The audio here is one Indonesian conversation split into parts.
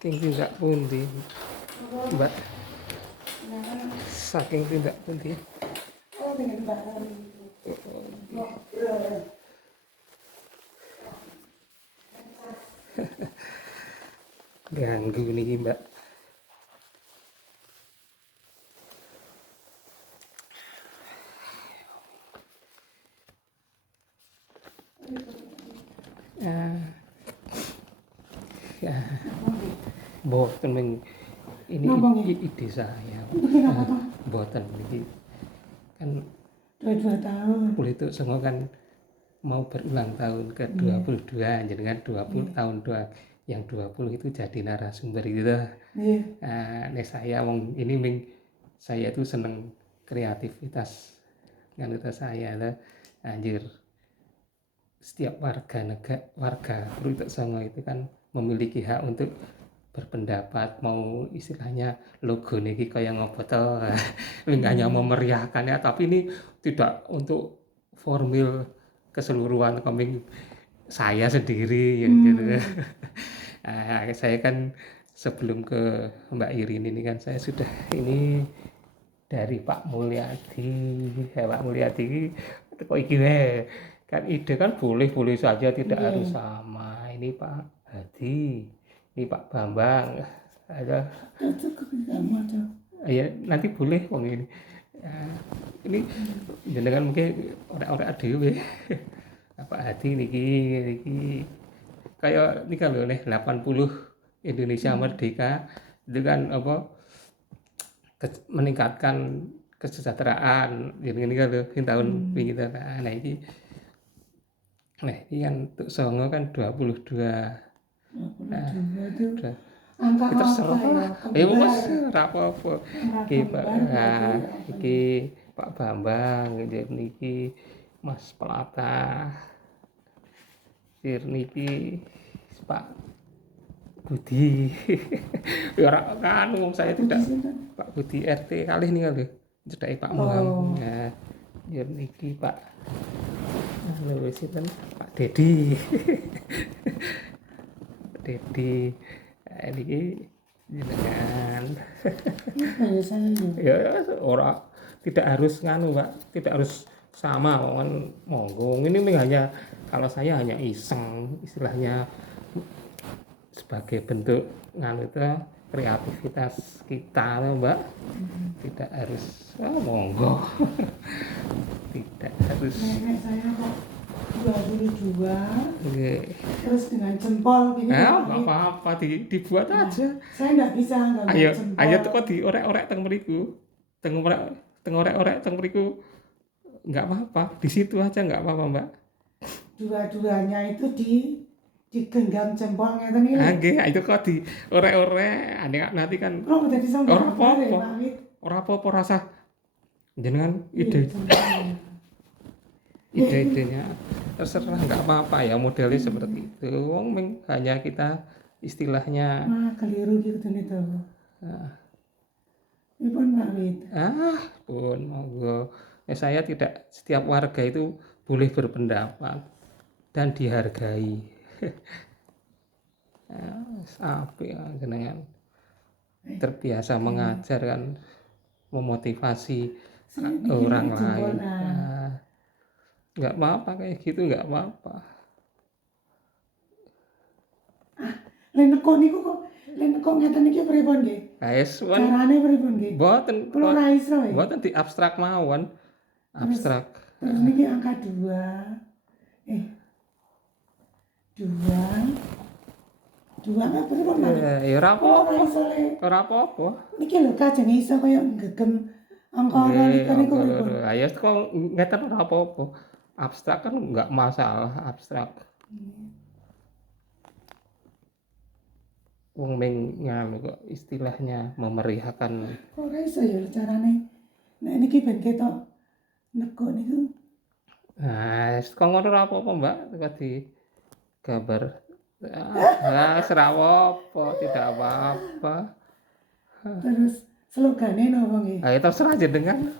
Saking tindak pundi, Mbak? Saking tindak pundi? Oh, dengan barang. Ganggu nih, Mbak. Ya, boten ini ide saya. Bikin apa toh? Boten ini kan 22 tahun. boleh itu semua kan mau berulang tahun ke 22, jadi kan 20 tahun yang 20 itu jadi narasumber gitu. Iya. Nah, saya saya itu seneng kreativitas kan itu saya lah anjir. Setiap warga Pluit Songo itu kan memiliki hak untuk berpendapat, mau istilahnya logo niki kayak ngopo to. Hanya memeriahkannya, tapi ini tidak untuk formil keseluruhan komik saya sendiri ya, gitu. Saya kan sebelum ke Mbak Irin ini kan saya sudah ini dari Pak Mulyadi. Pak Mulyadi kok iki kan ide kan boleh-boleh saja, tidak harus sama. Ini Pak Hadi, ini Pak Bambang, ada ya nanti boleh wong ini. Ini jenengan mungkin orang-orang dhewe. Pak Hadi niki kayak ini kan lho 80 Indonesia Merdeka itu kan apa meningkatkan kesejahteraan ini kan lho tahun wingi ta. Nah ini kan untuk Songo kan 22. Itu angka Terserah apa ya? ya? Mas ora apa-apa. Iki Pak Bambang, niki Mas Pelata, niki Pak Budi. Ya ora kan saya tidak Pak Budi RT kali ini kan lho. Cedake Pak Muhammad. Nah, niki Pak sinten Pak Dedi. Dedi niki jenengan. Ya ora tidak harus nganu, Pak. Tidak harus sama monggo. Ini hanya kalau saya hanya iseng istilahnya sebagai bentuk nganu itu kreativitas kita, Mbak. Tidak harus monggo. Tidak harus. Nenek saya kok 22. Nggih. Terus dengan jempol gini. Apa-apa dibuat aja. Saya nggak bisa nggak jempol. Ayo kok diorek-orek teng mriku. Teng orek-orek teng mriku. Enggak apa-apa. Di situ aja enggak apa-apa, Mbak. Dua-duanya itu digenggam jempolnya ngeten iki. Nggih, itu kok diorek-orek. Nanti kan Kok dadi sampe ora apa-apa. Ora apa-apa rasa jenengan ide-idenya terserah, enggak apa-apa ya modelnya seperti itu. Wong hanya kita istilahnya keliru gitu itu. Ini pun Wit. Pun monggo. Saya tidak setiap warga itu boleh berpendapat dan dihargai. Sampai jenengan terbiasa mengajar kan, memotivasi orang lain. Enggak apa-apa kayak gitu, enggak apa-apa. Len kok ngeten iki pripun nggih? Carane pripun nggih? Kula ora iso. Mboten di abstrak mawon. Abstrak. Terus niki angka 2. 2 apa pripun Mas? Ya ora apa-apa. Ora apa-apa. Niki lho kajeng iso kaya nggegem angka 2 niku pripun? Ya kok ngeten ora apa-apa. Abstrak kan enggak masalah abstrak. Wong nganu kok istilahnya memeriahkan. Ora iso ya carane. Nek niki ben ketok nekuk niku. Kok ngono ora apa-apa, Mbak. Kok di gambar. Serawopo, tidak apa-apa. Terus slogane napa nggih? Terserah jenengan.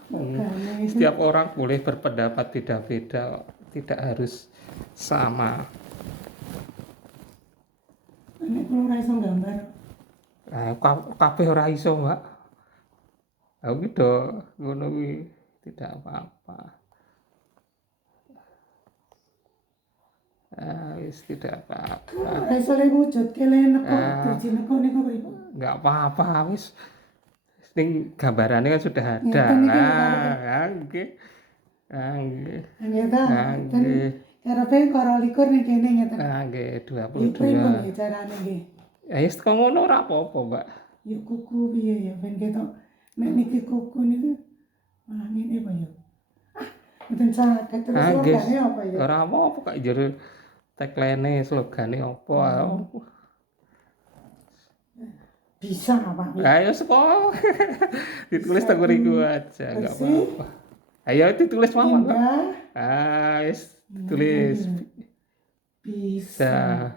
Setiap orang boleh berpendapat beda-beda, tidak harus sama. Nek kula ora iso gambar. Kabeh ora iso, Mbak. Aku ki do ngono kuwi tidak apa-apa. Wis tidak apa-apa. Ora iso le wujudke le neko driji neko niku pripun? Enggak apa-apa wis. Ning gambarannya kan sudah ada Ngeten iki lah. Nggih. Nggih. nggih ta. Nggih. Karepe karo likur ning kene ngeten. Nggih, Iki pripun nggih carane nggih? Ya wis kok ngono ora apa-apa, Mbak. Ya kuku piye ya ben ketok nek niki kuku niku malah ngene apa ya? Mboten saged terus logane apa ya? Ora apa-apa kok jero tagline slogane apa. Bisa Pak. Ayo sekolah. Ditulis teng mriku aja, enggak apa-apa. Ayo ditulis mawon, Pak. Wis ditulis. Bisa.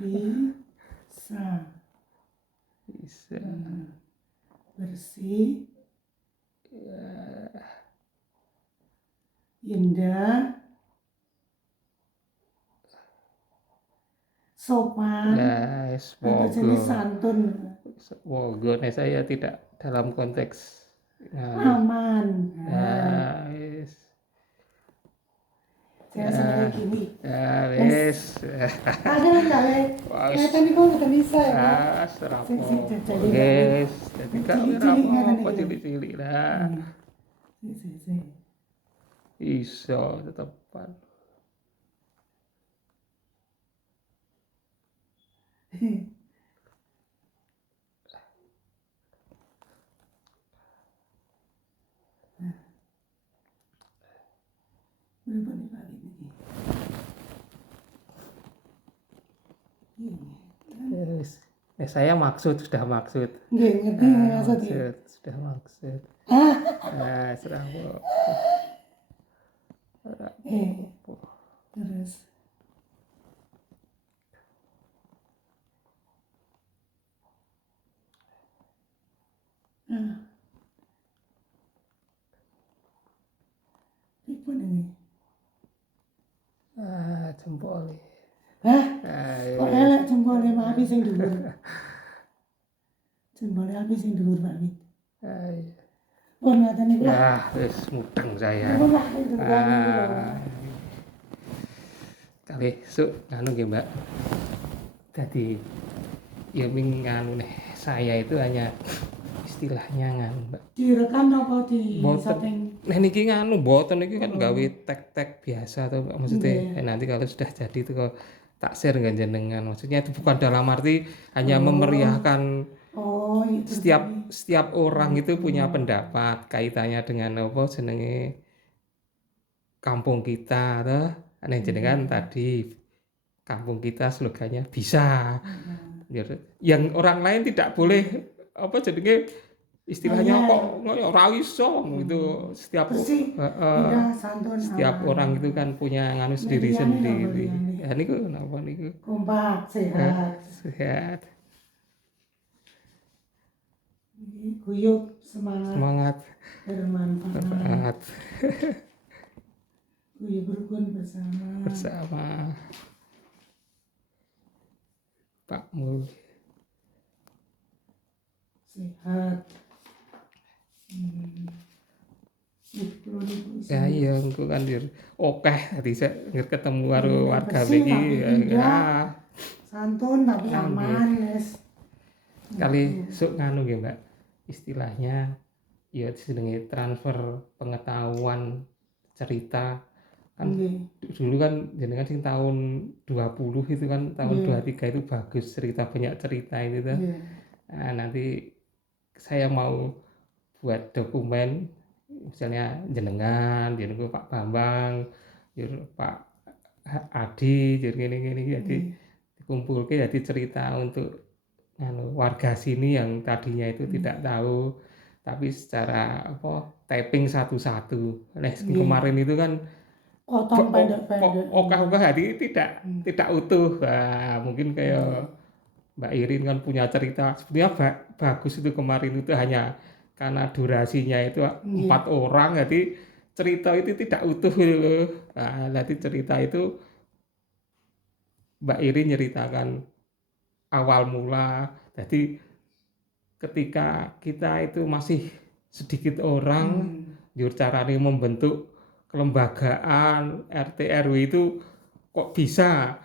Bisa. Bisa. Bersih. Indah. Sopan. Atau jenis santun. Semoga saya tidak dalam konteks aman. Wis. Saya sampai gini. Wis. Ada enggak le? Kelihatan niku mboten bisa ya. Serapo. Wis, dadi gak apa cilik-cilik lah. Iso tetepan. Saya sudah maksud. Nggih, ngerti maksudnya. Sudah maksud. Serapo. Terus. Pripun ini? Jempol. Kok elek jempole Pak Abi sing dhuwur. Jempole Abi sing dhuwur Pak Abi. Pun ngaten niku. Wis mudeng saya. Kali sok nganu nggih, Mbak. Dadi ya ming nganu nih, saya itu hanya istilahnya nganu, Mbak. Direkam apa di setting? Nah niki nganu mboten niki kan gawe tag-tag biasa atau maksudnya nanti kalau sudah jadi itu kok tak share dengan jenengan. Maksudnya itu bukan dalam arti hanya memeriahkan. Setiap orang itu punya pendapat kaitannya dengan apa jenenge kampung kita toh. Nek jenengan tadi kampung kita slogannya bisa. Yang orang lain tidak boleh apa jenenge istilahnya kok ora iso gitu. Setiap orang itu kan punya nganu sendiri-sendiri. Ya niku napa niku? Kompak, sehat. Guyub, semangat. Bermanfaat. Guyub rukun bersama. Pak Mul. Sehat. Ya iya engko kan tadi saya ketemu karo warga iki ya. Santun tapi aman wis. Kali sok nganu nggih, Mbak. Istilahnya ya jenenge transfer pengetahuan cerita kan dulu kan jenengan sing tahun 20 itu kan tahun 23 itu bagus banyak cerita itu tuh. Nah, nanti saya mau buat dokumen misalnya jenengan Pak Bambang, Pak Adi, gini jadi dikumpulke jadi cerita untuk warga sini yang tadinya itu tidak tahu tapi secara typing satu-satu. Nah, kemarin itu kan okah-okah hati tidak utuh. Nah, mungkin kayak Mbak Irin kan punya cerita sebenarnya bagus itu kemarin itu hanya karena durasinya itu 4 orang jadi cerita itu tidak utuh gitu. Nah, nanti cerita itu Mbak Irin nyeritakan awal mula Jadi ketika kita itu masih sedikit orang, jur carane membentuk kelembagaan RT RW itu kok bisa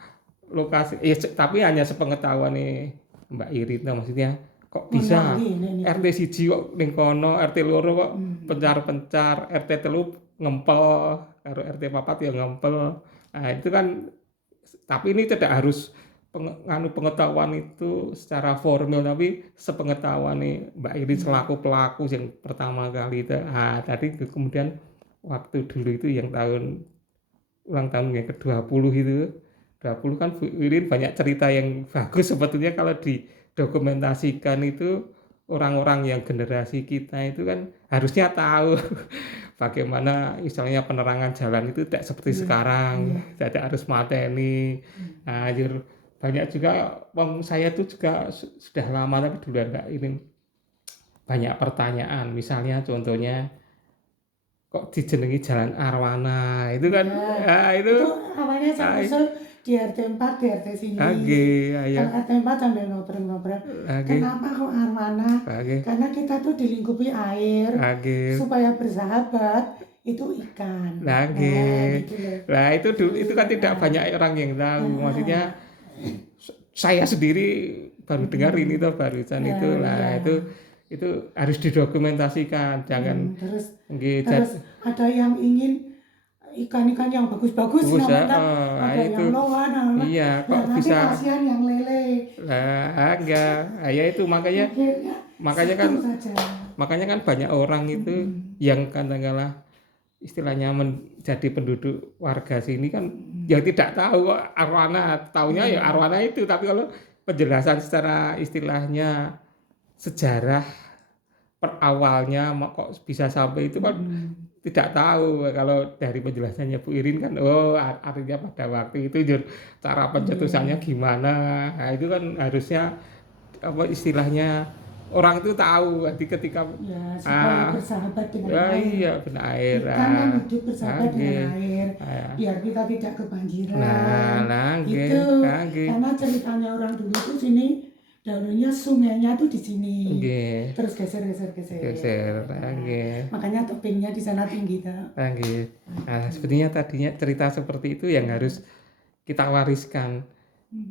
lokasi tapi hanya sepengetahuan nih Mbak Irina, maksudnya kok bisa RT siji kok ning kono, RT loro kok pencar-pencar, RT telu ngempel karo RT papat ya ngempel. Nah itu kan, tapi ini tidak harus pengetahuan itu secara formal, tapi sepengetahuan nih Mbak Irin selaku pelaku yang pertama kali itu. Nah tadi kemudian waktu dulu itu yang ulang tahun yang ke-20 itu, 20 kan Bu Irin banyak cerita yang bagus sebetulnya kalau didokumentasikan itu. Orang-orang yang generasi kita itu kan harusnya tahu bagaimana misalnya penerangan jalan itu tidak seperti sekarang, tidak harus mateni. Nah, banyak juga, saya tuh juga sudah lama tapi duluan Mbak ini banyak pertanyaan, misalnya contohnya kok dijenengi Jalan Arwana itu kan itu awalnya saya usul di RT 4 di RT sini. Kalau RT 4 sambil ngobrol-ngobrol, kenapa kok Arwana? Karena kita tuh dilingkupi air, supaya bersahabat itu ikan. Nah itu kan tidak banyak orang yang tahu. Maksudnya saya sendiri baru dengar ini tuh barusan itu. Nah itu harus didokumentasikan, jangan terus ada yang ingin ikan-ikan yang bagus-bagus, ada yang loan, iya, kok nanti bisa kasihan yang lele. Enggak, ya itu makanya kan banyak orang itu yang katakanlah istilahnya menjadi penduduk warga sini kan yang tidak tahu arwana, taunya ya arwana itu, tapi kalau penjelasan secara istilahnya sejarah per awalnya kok bisa sampai itu kan tidak tahu. Kalau dari penjelasannya Bu Irin kan artinya pada waktu itu cara pencetusannya gimana. Nah itu kan harusnya istilahnya orang itu tahu ketika supaya bersahabat dengan air. Iya, benar air. Kita kan hidup bersahabat dengan air, biar kita tidak kebanjiran. Itu karena ceritanya orang dulu tuh sini dahulunya sungainya tuh di sini, terus geser. Makanya tebingnya di sana tinggi tuh. Nah, sepertinya tadinya cerita seperti itu yang harus kita wariskan.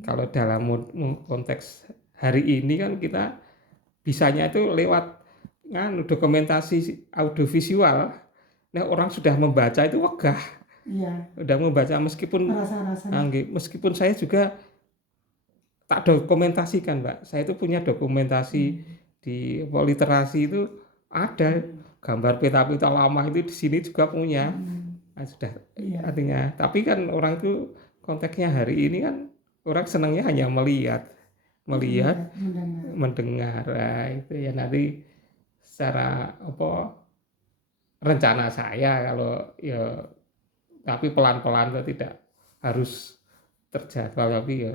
Kalau dalam konteks hari ini kan kita bisanya itu lewat dokumentasi audiovisual. Nah orang sudah membaca itu wegah. Sudah membaca meskipun saya juga tak dokumentasikan Mbak. Saya itu punya dokumentasi di literasi itu ada gambar peta-peta lama itu di sini juga punya. Nah, sudah artinya. Tapi kan orang itu konteksnya hari ini kan orang senangnya hanya melihat, mendengar. Nah, itu ya nanti secara rencana saya kalau ya, tapi pelan-pelan tidak harus terjadwal, tapi ya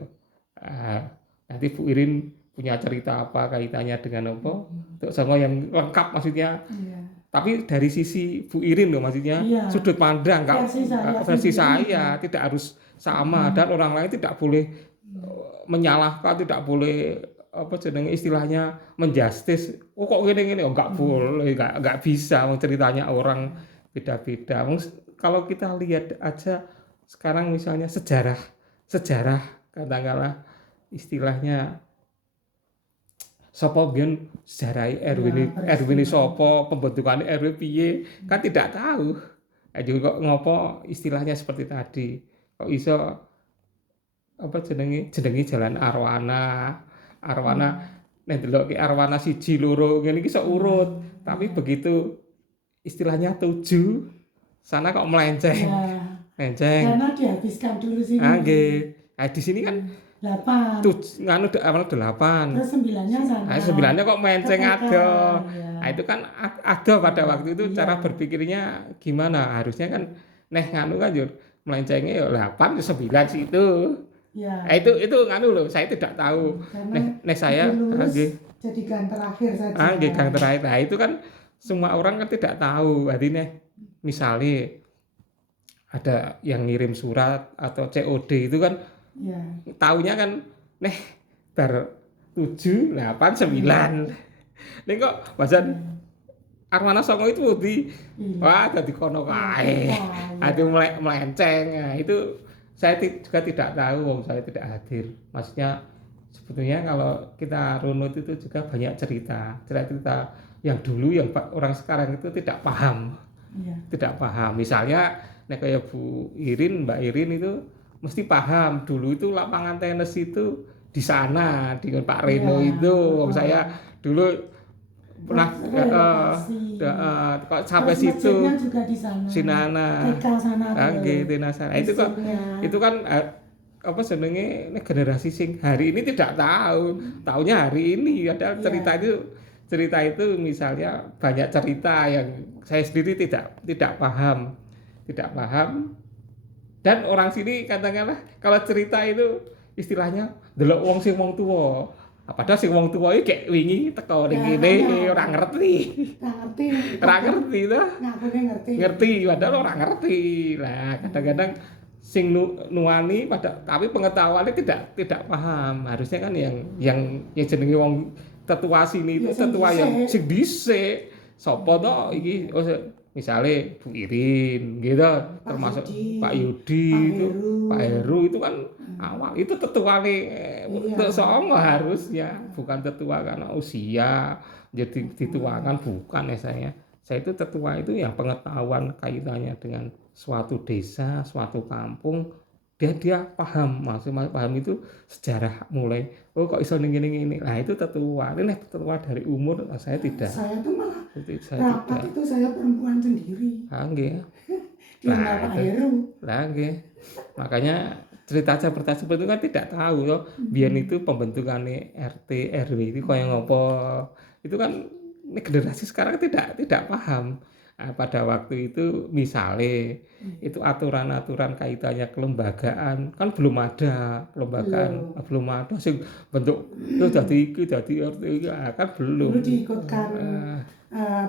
nanti Bu Irin punya cerita apa kaitannya dengan untuk sama yang lengkap maksudnya. Tapi dari sisi Bu Irin loh maksudnya, sudut pandang versi saya tidak harus sama, dan orang lain tidak boleh menyalahkan, tidak boleh istilahnya menjustis. Kok gini enggak boleh, enggak bisa, ceritanya orang beda-beda. Kalau kita lihat aja sekarang misalnya sejarah katakanlah istilahnya sapa biyen sejarah RW sapa, pembentukan RW piye, kan tidak tahu. Juga ngopo istilahnya seperti tadi. Kok iso jenenge Jalan Arwana nek delok Arwana 1 2 ngene iki iso urut, tapi begitu istilahnya 7 sana kok melenceng. Karena dihabiskan dulu sini. Nggih. Nah, di sini kan 8. Awal 8. Terus 9-nya sana. Nah, 9-nya kok melenceng ada. Nah, itu kan ada pada waktu itu cara berpikirnya gimana? Harusnya kan kan melencengnya ya 8 ya 9 situ. Nah, itu loh, saya tidak tahu. Saya jadi gang terakhir saja. Gang terakhir. Nah, itu kan semua orang kan tidak tahu. Artinya misalnya ada yang ngirim surat atau COD itu kan taunya kan bar 7, 8, 9. Ning kok bahasan Arwana Songo itu wah dadi kono kae. Ati melenceng. Nah, itu saya juga tidak tahu, wong saya tidak hadir. Maksudnya sebetulnya kalau kita runut itu juga banyak cerita yang dulu yang orang sekarang itu tidak paham. Tidak paham. Misalnya kayak Mbak Irin itu mesti paham dulu itu lapangan tenis itu di sana dengan Pak Reno itu. Wong saya dulu pernah kok sampai situ juga di sana. Sinana. sana. Itu kan apa senenge generasi sing hari ini tidak tahu. Taunya hari ini ada cerita itu misalnya banyak cerita yang saya sendiri tidak paham. Tidak paham. Dan orang sini katakanlah kalau cerita itu istilahnya delok wong sing wong tuwa. Padahal sing wong tuwa iki kayak wingi teko ning kene ora ngerti. Ora ngerti to. Ngakune ngerti padahal ora ngerti. Lah kadang-kadang sing nuwani tapi pengetahuannya tidak paham. Harusnya kan yang jenenge wong tetua sini itu tetua yang sing dhisik. Sapa to iki misalnya Bu Irin gitu, termasuk Pak Yudi itu, Pak Heru itu kan awal itu tetuane Songo harusnya, bukan tetua karena usia jadi dituakan, bukan ya saya itu tetua itu yang pengetahuan kaitannya dengan suatu desa, suatu kampung, dia paham, maksudnya paham itu sejarah mulai kok iso ngene. Nah itu tetua. Ini tetua dari umur saya tidak. Saya tuh malah rapat itu saya perempuan sendiri. Nggih. Pak Heru. Lah nggih. Makanya cerita seperti itu kan tidak tahu loh. Biyen itu pembentukannya RT RW itu kaya ngopo. Itu kan generasi sekarang tidak paham. Nah, pada waktu itu misalnya itu aturan-aturan kaitannya kelembagaan kan belum ada belum ada sing bentuk itu jadi RT kan belum diikutkan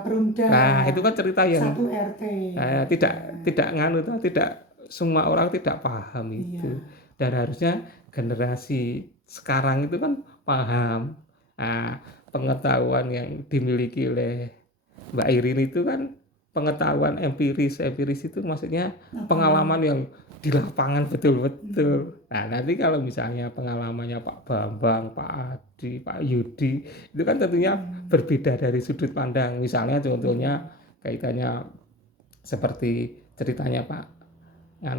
perumda. Nah itu kan cerita yang satu RT tidak semua orang tidak paham itu. Dan harusnya generasi sekarang itu kan paham. Nah, pengetahuan yang dimiliki oleh Mbak Irin itu kan pengetahuan empiris itu maksudnya pengalaman yang di lapangan betul-betul. Nah nanti kalau misalnya pengalamannya Pak Bambang, Pak Adi, Pak Yudi itu kan tentunya berbeda dari sudut pandang. Misalnya contohnya kaitannya seperti ceritanya Pak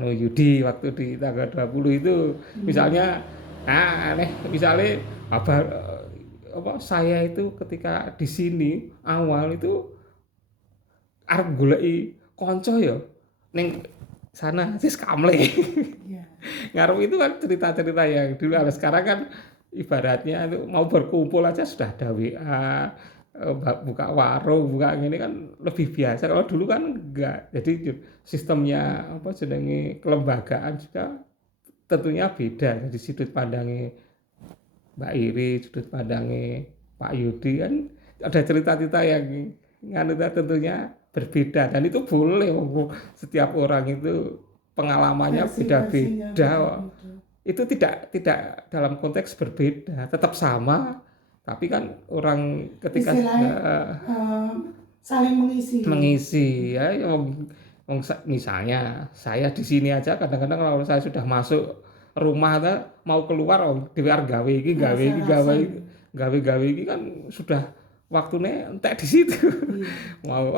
Yudi waktu di tanggal 20 itu misalnya misalnya saya itu ketika di sini awal itu arep goleki kanca ya ning sana sis kamle. Ngarep itu kan cerita-cerita yang dulu ada. Sekarang kan ibaratnya itu mau berkumpul aja sudah ada WA, buka warung, buka ini kan lebih biasa. Kalau dulu kan enggak. Jadi sistemnya kelembagaan juga tentunya beda. Jadi sudut pandangnya Mbak Iri, sudut pandangnya Pak Yudi kan ada cerita-cerita yang tentunya berbeda dan itu boleh. Setiap orang itu pengalamannya beda-beda. Itu tidak dalam konteks berbeda, tetap sama, tapi kan orang ketika saling mengisi ya. Misalnya saya di sini aja kadang-kadang kalau saya sudah masuk rumah mau keluar di luar gawe iki kan sudah waktunya entek di situ. Mau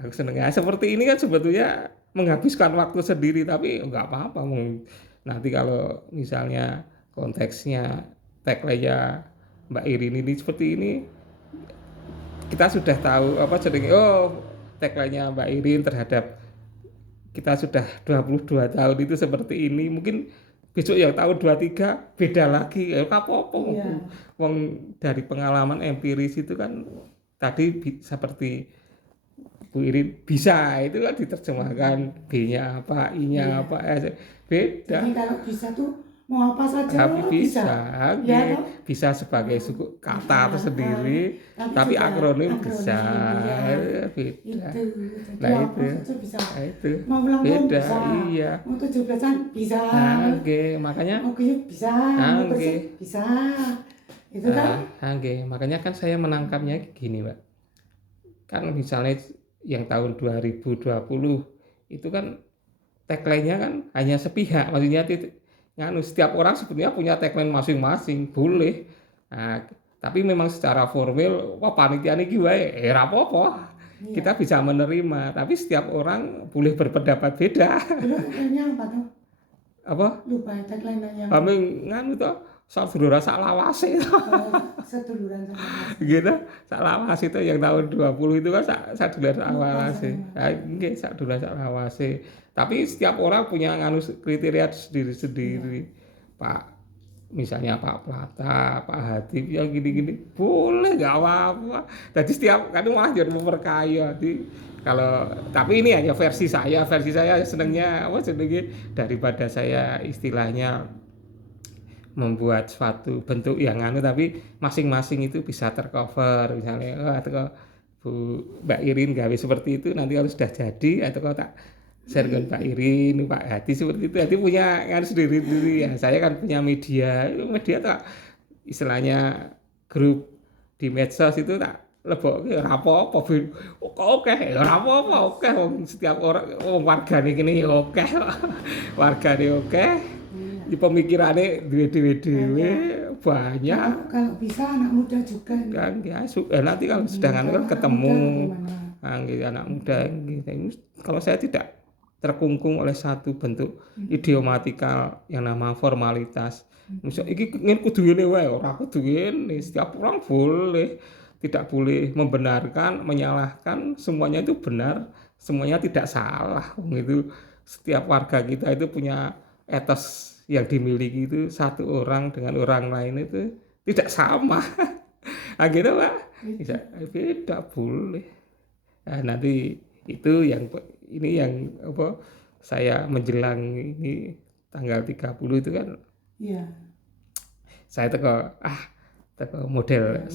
aku seneng seperti ini kan sebetulnya menghabiskan waktu sendiri, tapi enggak apa-apa. Nanti kalau misalnya konteksnya tagline-nya Mbak Irin ini seperti ini, kita sudah tahu tagline-nya Mbak Irin terhadap kita sudah 22 tahun itu seperti ini. Mungkin besok yang tahun 23 beda lagi. Apa-apa. Wong dari pengalaman empiris itu kan tadi seperti Bu Irin bisa itu kan diterjemahkan B-nya apa, I-nya apa, S beda. Jadi kalau bisa tuh mau apa saja bisa. Bisa sebagai suku kata tersendiri, tapi akronim bisa. Beda. Itu. Mau ulang tahun bisa. Iya. Mau 17-an bisa. Makanya mau kuyup bisa. Mau bersih bisa. Itu kan? Makanya kan saya menangkapnya gini, Mbak. Kan misalnya yang tahun 2020 itu kan tagline-nya kan hanya sepihak, maksudnya setiap orang sebetulnya punya tagline masing-masing, boleh. Nah, tapi memang secara formal, wah panitia ini wae, ora apa-apa. Iya. Kita bisa menerima, tapi setiap orang boleh berpendapat beda. Dulu tagline-nya apa tuh? Apa? Lupa tagline-nya. Kami toh sadulur sak lawase. Seduluran sak lawase. Gitu, sak lawase itu yang tahun 20 itu kan sadulur sak lawase. Nggih, sadulur sak lawase. Tapi setiap orang punya kriteria sendiri-sendiri. Pak, misalnya Pak Plata, Pak Hatip, yang gini-gini, boleh nggak apa-apa. Jadi setiap kan malah jadi memperkaya. Tapi ini hanya versi saya senangnya daripada saya istilahnya membuat suatu bentuk yang tapi masing-masing itu bisa tercover, misalnya Bu Mbak Irin gawe seperti itu, nanti kalau sudah jadi atau kalau tak share dengan Pak Irin, Pak Hadi seperti itu, Hadi punya sendiri-sendiri ya. Saya kan punya media tak istilahnya grup di medsos itu tak lebokke ora apa-apa, oke, ora apa-apa, oke, setiap orang wargane kene oke, wargane oke. Di pemikirannya dhewe banyak. Kalau bisa anak muda juga. Kan ya, nanti kalau sedang kan ketemu anak muda. Kalau saya tidak terkungkung oleh satu bentuk idiomatikal yang nama formalitas. Misal iki ngene kudu ngene wae, ora kudu ngene. Setiap orang boleh, tidak boleh membenarkan, menyalahkan, semuanya itu benar, semuanya tidak salah. Itu setiap warga kita itu punya etos yang dimiliki itu satu orang dengan orang lain itu tidak sama. Gitu Pak, bisa beda boleh. Nah, nanti itu yang saya menjelang ini tanggal 30 itu kan. Iya. Saya teko model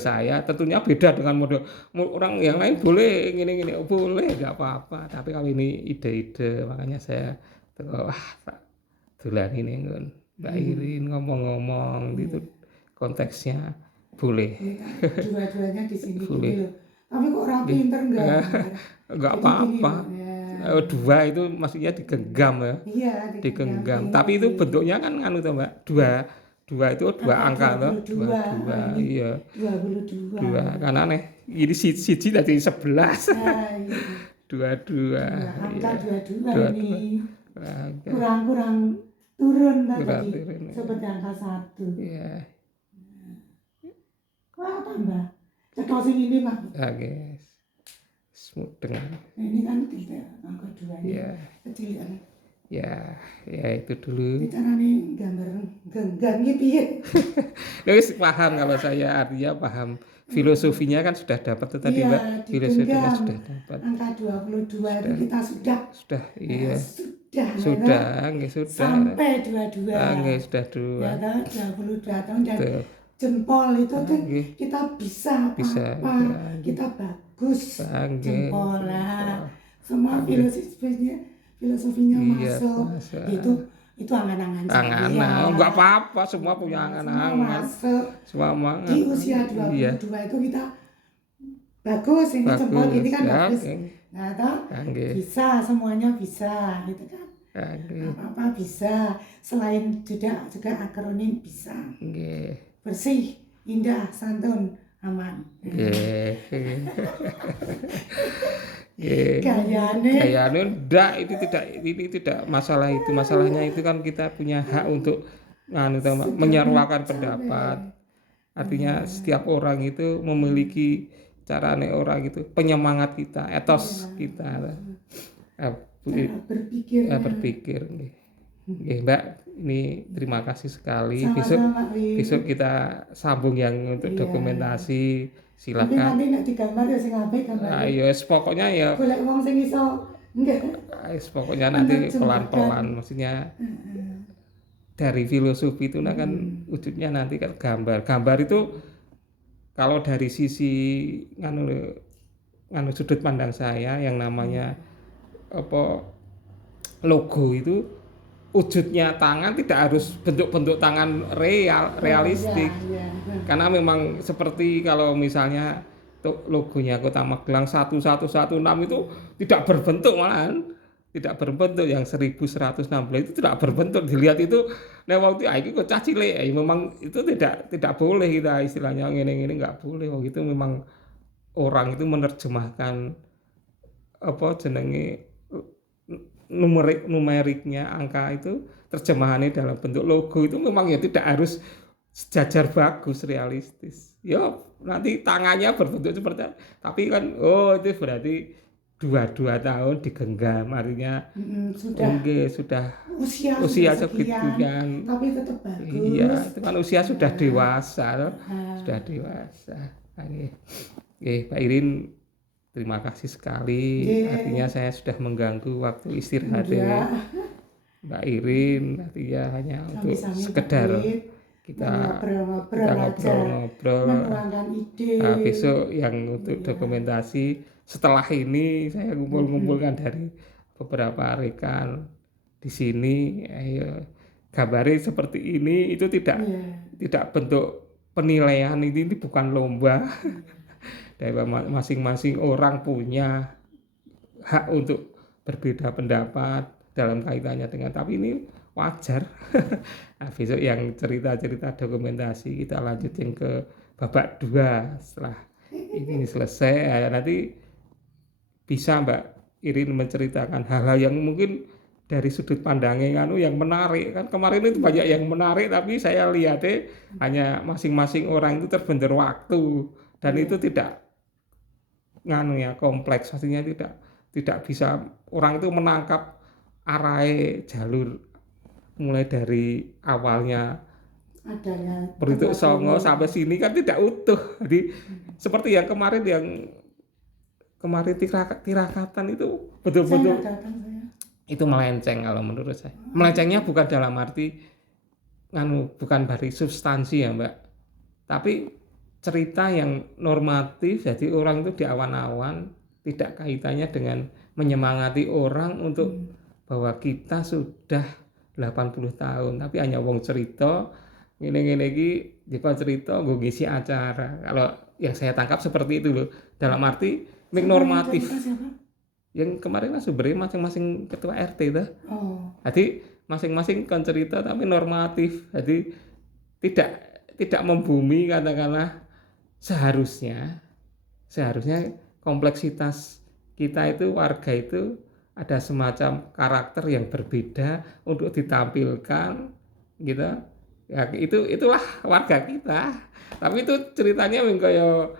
saya tentunya beda dengan model orang yang lain. Boleh gini boleh nggak apa-apa, tapi kalau ini ide-ide, makanya saya teko dolan ini kan Mbak Irin ngomong-ngomong gitu, konteksnya boleh. Dua-duanya di sini boleh. Tapi kok rapi pinter enggak apa-apa. Dua itu maksudnya digenggam ya. Iya, digenggam. Tapi itu bentuknya kan toh Mbak. Dua itu dua angka toh. Dua. Iya. 22. Karena ini siji tadi 11. Dua. Angka 22 ini. Kurang turun tadi seperti angka 1. Iya. Wah, tambah. Cekel sing ini, Pak. Oke. Mudeng. Ini kan tidak angka 2 ini. Iya. Kecil kan. Ya itu dulu. Carane gambar genggang iki piye? Wis paham, kalau saya artinya paham. Filosofinya kan sudah dapat itu tadi, Mbak. Filosofinya sudah dapat. Angka 22 itu kita sudah. Iya. Sudah. Sampai 22. Nggih, sudah 2. Ya, 22 tahun dan jempol itu tuh kita bisa apa, kita bagus. Jempol lah. Semua filosofinya masuk. Itu angan-angan saya. Enggak apa-apa, semua punya angan-angan. Semua masuk. Di usia 22 itu kita bagus, ini jempol ini kan bagus. Nah, bisa, semuanya bisa gitu kan. Apa-apa bisa, selain juga akronim bisa. Bersih, indah, santun, aman. Gayane ndak, ini tidak masalah itu. Masalahnya itu kan kita punya hak untuk menyeruakan pendapat. Artinya setiap orang itu memiliki carane orang itu, penyemangat kita, etos kita. Berpikir. Nggih, Mbak, ini terima kasih sekali. Besok kita sambung yang untuk dokumentasi. Silakan. Nanti nek digambar ya sing apik gambar. Ayo, pokoknya ya. Golek wong sing iso nggih. Pokoknya nanti pelan-pelan, maksudnya dari filosofi itu kan wujudnya nanti kan gambar. Gambar itu kalau dari sisi sudut pandang saya yang namanya logo itu wujudnya tangan tidak harus bentuk-bentuk tangan realistik. Karena memang seperti kalau misalnya logonya Kota Magelang 1116 itu tidak berbentuk malahan. Tidak berbentuk, yang 1116 itu tidak berbentuk, dilihat itu nah waktu itu kok cacile memang itu tidak boleh kita istilahnya ngene nggak boleh. Waktu itu memang orang itu menerjemahkan apa jenenge numeriknya, angka itu terjemahannya dalam bentuk logo itu memang ya tidak harus sejajar bagus realistis. Ya nanti tangannya berbentuk seperti tapi kan itu berarti 22 tahun digenggam, artinya sudah usia segitu kan, tapi tetap bagus. Iya, itu kan usia sudah dewasa, sudah dewasa. Pak Irin, terima kasih sekali. Artinya saya sudah mengganggu waktu istirahat Mbak Irin. Artinya hanya untuk sekedar kita ngobrol-ngobrol. Besok yang untuk dokumentasi. Setelah ini saya ngumpulkan dari beberapa rekan di sini, gambarnya seperti ini, itu tidak bentuk penilaian, ini bukan lomba. Dari masing-masing orang punya hak untuk berbeda pendapat dalam kaitannya dengan, tapi ini wajar. Nah, besok yang cerita-cerita dokumentasi kita lanjutin ke babak 2 setelah ini selesai. Nanti bisa Mbak Irin menceritakan hal-hal yang mungkin dari sudut pandangnya yang menarik kan. Kemarin itu banyak yang menarik, tapi saya lihatnya hanya masing-masing orang itu terbentur waktu dan itu tidak kompleks, artinya tidak bisa orang itu menangkap arah jalur mulai dari awalnya Perituk Songo sampai sini kan tidak utuh. Jadi seperti yang kemarin tirakatan itu betul-betul itu melenceng kalau menurut saya. Melencengnya bukan dalam arti bukan dari substansi ya Mbak, tapi cerita yang normatif. Jadi orang itu di awan-awan, tidak kaitannya dengan menyemangati orang untuk bahwa kita sudah 80 tahun, tapi hanya wong cerita ngene-ngene iki jika cerita nggo ngisi acara. Kalau yang saya tangkap seperti itu loh, dalam arti normatif. Yang kemarin kan sumbernya masing-masing ketua RT itu. Jadi masing-masing kan cerita tapi normatif. Jadi tidak membumi, katakanlah seharusnya kompleksitas kita itu, warga itu ada semacam karakter yang berbeda untuk ditampilkan gitu. Ya itulah warga kita. Tapi itu ceritanya kayak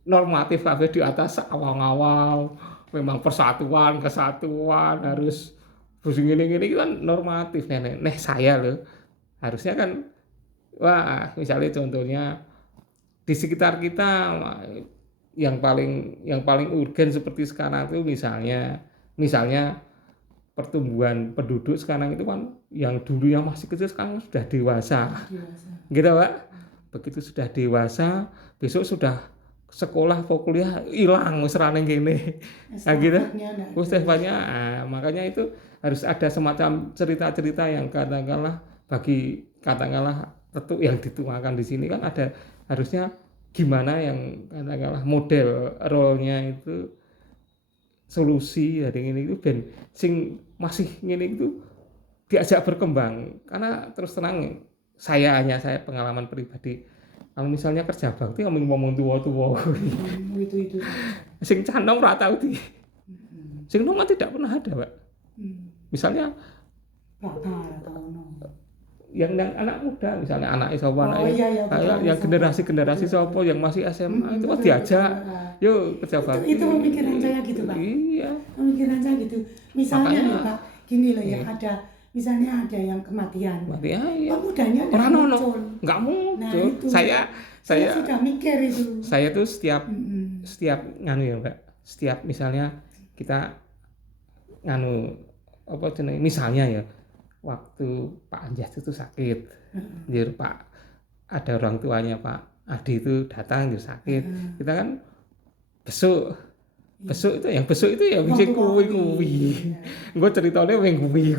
normatif kabeh di atas awal-awal, memang kesatuan harus begini-gini kan normatif. Nek saya loh harusnya kan misalnya contohnya di sekitar kita yang paling urgen seperti sekarang itu misalnya pertumbuhan penduduk sekarang itu kan yang dulunya masih kecil sekarang sudah dewasa. Gitu Pak. Begitu sudah dewasa, besok sudah sekolah kuliah hilang serane gini. Nah gitu. Banyak. Makanya itu harus ada semacam cerita-cerita yang katakanlah tentu yang dituangkan di sini kan ada harusnya gimana yang katakanlah model role-nya itu solusi dari ini itu ben sing masih ngene itu diajak berkembang. Karena terus terang saya pengalaman pribadi, kalau misalnya kerja bakti ngomong tua-tua itu sing canom ora tau di sing nom tidak pernah ada Pak. Misalnya yang anak muda, misalnya anak sapa yang generasi sapa yang masih SMA itu kan diajak yuk kerja bakti. Itu pemikiran saya gitu Pak. Iya. Pemikiran saya gitu. Misalnya ya Pak, gini loh ya, misalnya ada yang kematian. Pemudanya orang nggak muncul. Nah, saya sudah mikir itu. Saya tuh setiap ya Mbak, setiap misalnya kita misalnya ya waktu Pak Anjas itu sakit, jadi Pak ada orang tuanya Pak Adi itu datang sakit, kita kan besok Besok itu ya Wong bisa tua kuwi. iya. Gue ceritanya weng kuwi.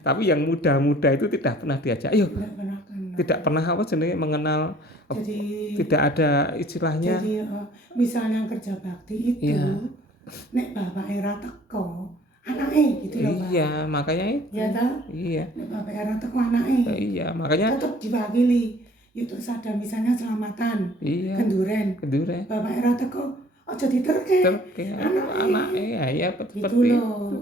Tapi yang muda-muda itu tidak pernah diajak. Ayo, Tidak pernah kenal. tidak pernah apa jenenge mengenal. Jadi Tidak ada istilahnya. jadi misalnya kerja bakti itu, Iya. nek bapak era teko, anake gitu loh, Pak. Iya, makanya itu. Ya toh? Iya. Nek bapak era teko anake. Iya, makanya Tetap diwakili. Itu ada misalnya selamatan, iya. kenduren. Kenduren. Bapak era teko, aja diterke. Terke anaknya ya Gitu seperti loh.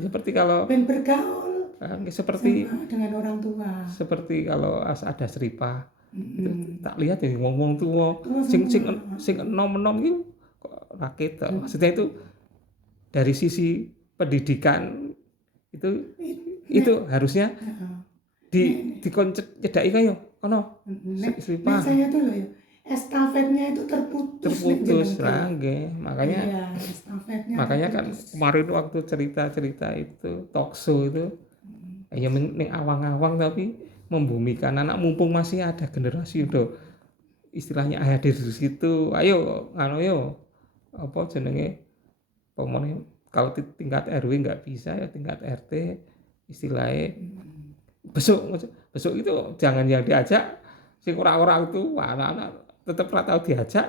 seperti kalau Ben bergaul seperti sama dengan orang tua. seperti kalau ada seripah. Mm-mm. Tak lihat ya ngomong tua sing enom-enom itu kok rakit. Maksudnya itu dari sisi pendidikan itu harusnya dikoncedai kayo kono seripah. Saya tuh loh ya, estafetnya itu terputus lah nggih. Makanya iya, estafetnya makanya kan terputus. kemarin waktu cerita-cerita itu talk show itu ya ning awang-awang tapi membumikan anak mumpung masih ada generasi udah istilahnya hadir di situ. Ayo yo apa jenenge pemene kalau tingkat RW nggak bisa ya tingkat RT istilahnya besok itu jangan yang diajak sing orang-orang itu anak-anak tetep ora tau diajak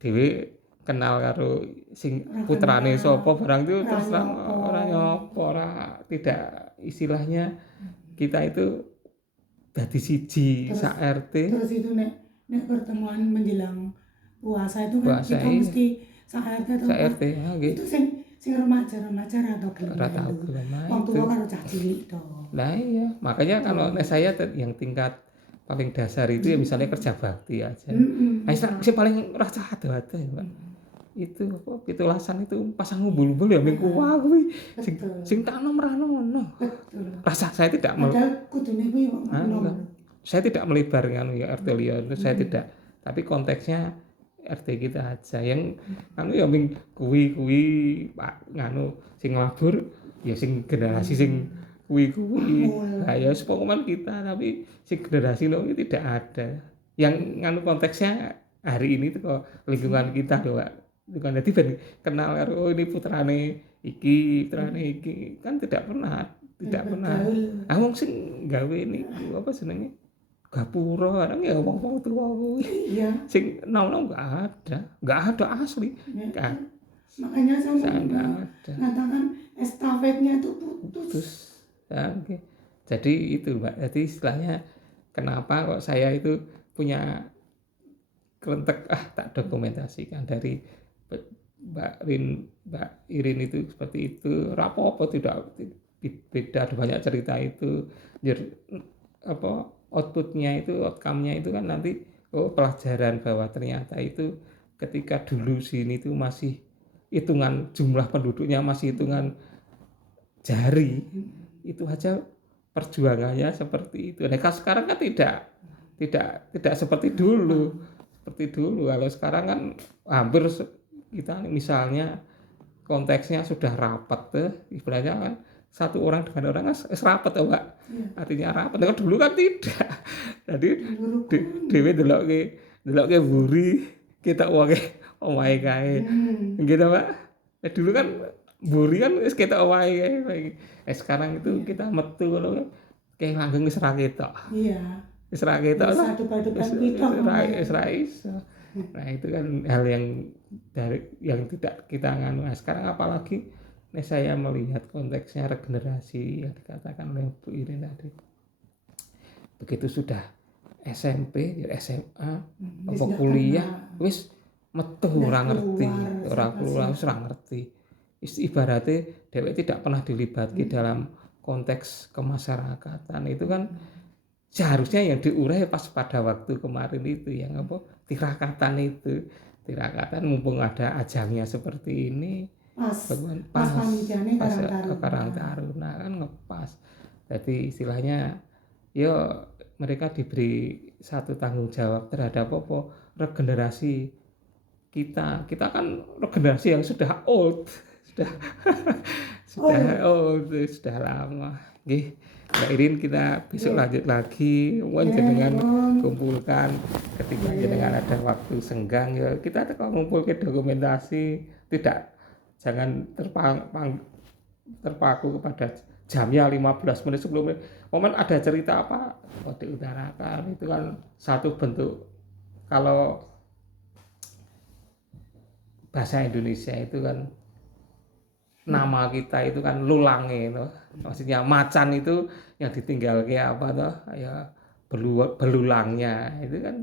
dhewe kenal karo sing putrane sapa barang itu terus ora nyopo ora tidak istilahnya kita itu dadi siji sak RT. Terus itu nek pertemuan menjelang puasa itu kan Puasa, kita iya. mesti sak RT atau Sak RT nggih. itu sing remaja atau Ora tau gelem wong tua karo cah cilik to. Lah iya, makanya kalau saya yang tingkat paling dasar itu ya misalnya kerja bakti aja. Nah, sing paling rasa ada ya, Pak. Itu apa pitulasan itu pasang ngumpul-ngumpul ya ming kuah kuwi sing tak nom-nom. Rasa saya tidak padahal kudune kuwi wong nom. Saya tidak melebar nganu ya RT liya itu saya tidak. Tapi konteksnya RT kita aja yang anu ya ming kuwi Pak nganu sing nglabur ya sing generasi sing kuwi. Lah ya sepokoman kita tapi sing generasi no ini tidak ada. Yang nganu konteksnya hari ini tuh lingkungan kita loh, Pak. Bukan jadi ben kenal karo ini putrane iki kan tidak pernah. Ah wong sing gawe niku apa jenenge? Gapura kan ya wong-wong tua kuwi. Iya. Sing nom-nom enggak ada asli. Makanya saya enggak ada. Katakan estafetnya itu putus. Ya, okay. Jadi itu Mbak, jadi istilahnya kenapa kok saya itu punya kelentek tak dokumentasikan dari Mbak Irin itu seperti itu rapopo tidak beda ada banyak cerita itu apa outputnya itu outcome-nya itu kan nanti pelajaran bahwa ternyata itu ketika dulu sini itu masih hitungan jumlah penduduknya masih hitungan jari itu aja perjuangannya seperti itu. Nah, sekarang kan tidak seperti dulu. Kalau sekarang kan hampir kita misalnya konteksnya sudah rapat ibaratnya kan satu orang dengan orang kan rapat ya, Pak. Artinya rapat. Nah, dulu kan tidak. Jadi dhewe deloke buri kita uangke omahe kae. Gitu, Pak. Dulu kan buri kan wis ketok omahe kae. Sekarang itu kita metu ngono kayak langgeng wis ra ketok. Iya. Wis ra ketok lah. Wis ra iso. Nah, itu kan hal yang tidak kita nganu. Nah, sekarang apalagi saya melihat konteksnya regenerasi yang dikatakan oleh Bu Irin tadi. Begitu sudah SMP, SMA, apa kuliah, wis metu ora ngerti, ora ngerti. Ibaratnya dhewek tidak pernah dilibatkan dalam konteks kemasyarakatan. Itu kan seharusnya yang diurai pas pada waktu kemarin itu yang apa tirakatan mumpung ada ajangnya seperti ini pas Karang Taruna kan ngepas. Jadi istilahnya yo mereka diberi satu tanggung jawab terhadap apa regenerasi kita kan regenerasi yang sudah old sudah lama. Nggih, Mbak Irin kita besok lanjut lagi dengan kumpulkan ketika jenengan ada waktu senggang ya kita ngumpulkan dokumentasi tidak jangan terpaku kepada jamnya 15 menit sebelumnya. Momen ada cerita apa diutarakan, itu kan satu bentuk. Kalau bahasa Indonesia itu kan nama kita itu kan lulange itu, maksudnya macan itu yang ditinggal kayak apa toh ya, belulangnya itu kan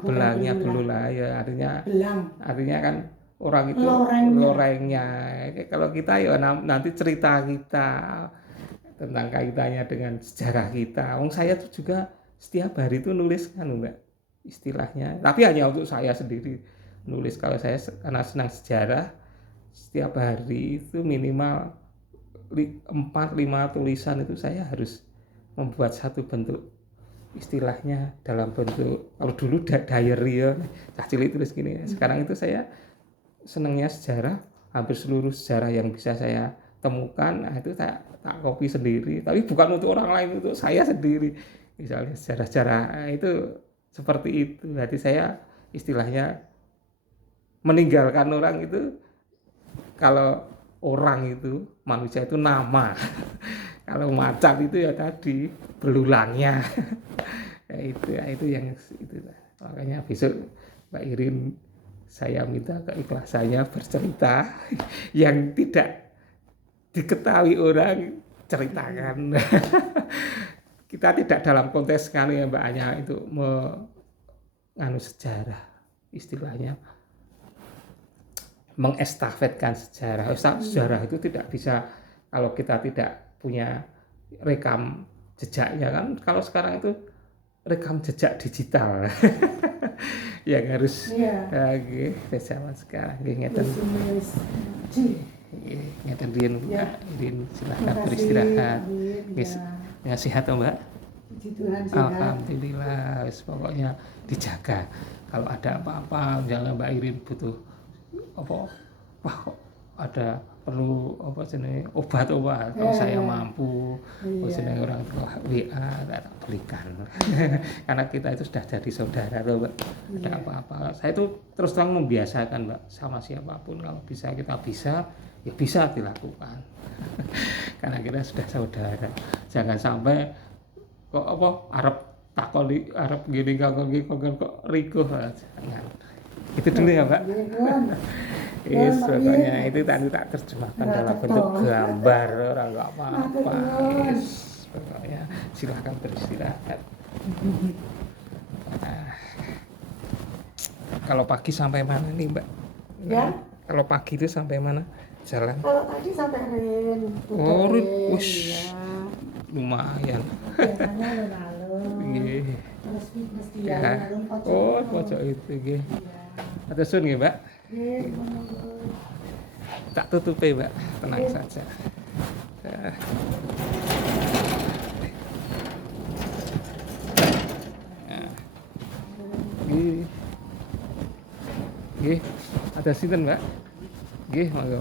belangnya belulang ya, artinya kan orang itu lorengnya. Kalau kita ya nanti cerita kita tentang kaitannya dengan sejarah kita. Saya tuh juga setiap hari itu nulis kan Mbak, istilahnya, tapi hanya untuk saya sendiri nulis. Kalau saya karena senang sejarah, setiap hari itu minimal 4-5 tulisan itu saya harus membuat satu bentuk, istilahnya dalam bentuk, kalau dulu diary ya, cilik tulis gini. Sekarang itu saya senangnya sejarah, hampir seluruh sejarah yang bisa saya temukan, itu tak copy sendiri, tapi bukan untuk orang lain, untuk saya sendiri. Misalnya sejarah-sejarah itu seperti itu. Jadi saya istilahnya meninggalkan orang itu, kalau orang itu, manusia itu nama. Kalau macan itu ya tadi belulangnya. itu yang itu. Makanya besok Mbak Irin saya minta keikhlasannya bercerita yang tidak diketahui orang, ceritakan. Kita tidak dalam konteks sekali ya Mbak, hanya itu menganu sejarah, istilahnya mengestafetkan sejarah. Sejarah itu tidak bisa kalau kita tidak punya rekam jejaknya kan. Kalau sekarang itu rekam jejak digital. Yang harus lagi zaman sekarang ngeten. Ngeten Irin silakan beristirahat. Ya sehat Mbak. Alhamdulillah, pokoknya dijaga. Kalau ada apa-apa, misalnya Mbak Irin butuh apa, wah kok ada perlu apa jenis obat-obat, kalau saya mampu, jenenge orang tua WA tak belikan. Karena kita itu sudah jadi saudara loh Mbak. Ada apa-apa, saya itu terus terang membiasakan Mbak, sama siapapun kalau bisa kita ya bisa dilakukan. Karena kita sudah saudara. Jangan sampai kok apa arep takoni, arep gini kok rikuh, jangan. Itu dulu ya Mbak. Pokoknya itu tadi tak terjemahkan dalam bentuk gambar, orang nggak apa-apa. Pokoknya silakan beristirahat. Kalau pagi sampai mana nih Mbak? Ya. Kalau pagi itu sampai mana jalan? Kalau tadi sampai Rin. Lumayan. Biasanya alun-alun. Terus jalan pojok. Pojok itu nggih. Ada sun nggih, Mbak? Nggih, tak tutupi, Mbak. Tenang saja. Nggih. Ada sinten, Mbak? Nggih, monggo.